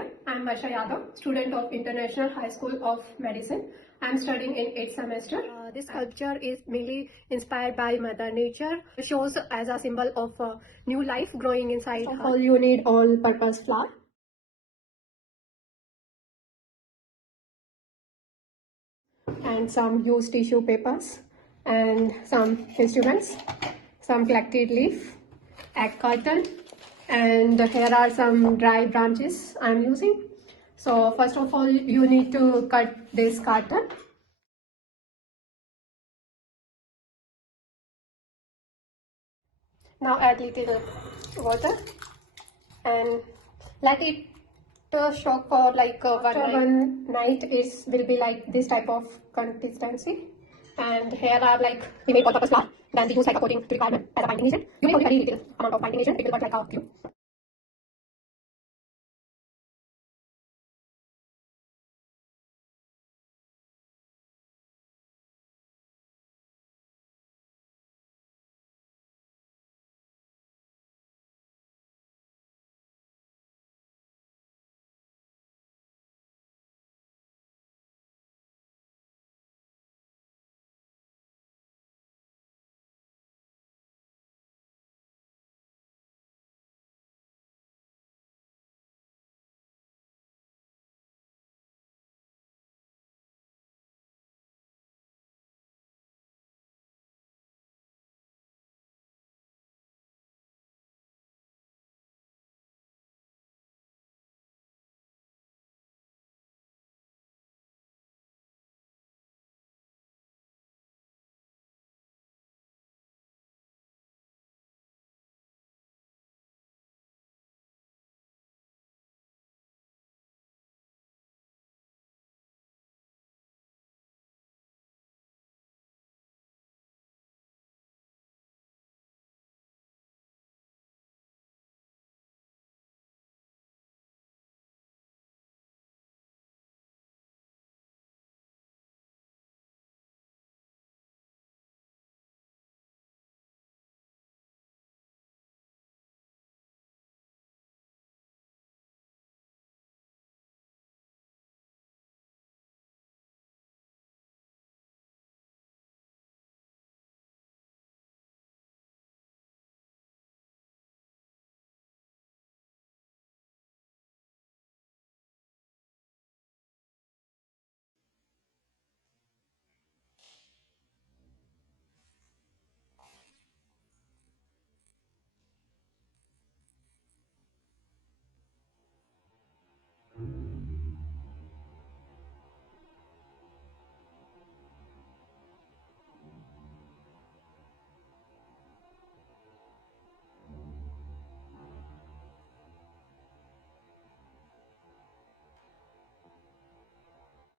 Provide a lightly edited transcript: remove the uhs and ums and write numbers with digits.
everyone. I am Varsha Yadav, student of International High School of Medicine. I am studying in 8th semester. This sculpture is mainly inspired by Mother Nature. It shows as a symbol of new life growing inside her. All you need all-purpose flour. And some used tissue papers and some instruments, some collected leaf, egg carton, and here are some dry branches I'm using. So first of all, you need to cut this carton. Now add little water and let it soak for like one night. It will be like this type of consistency. And here are like we make all-purpose flour. Then we use like according to requirement as a binding agent. You may put very little amount of binding agent. It will work like a glue.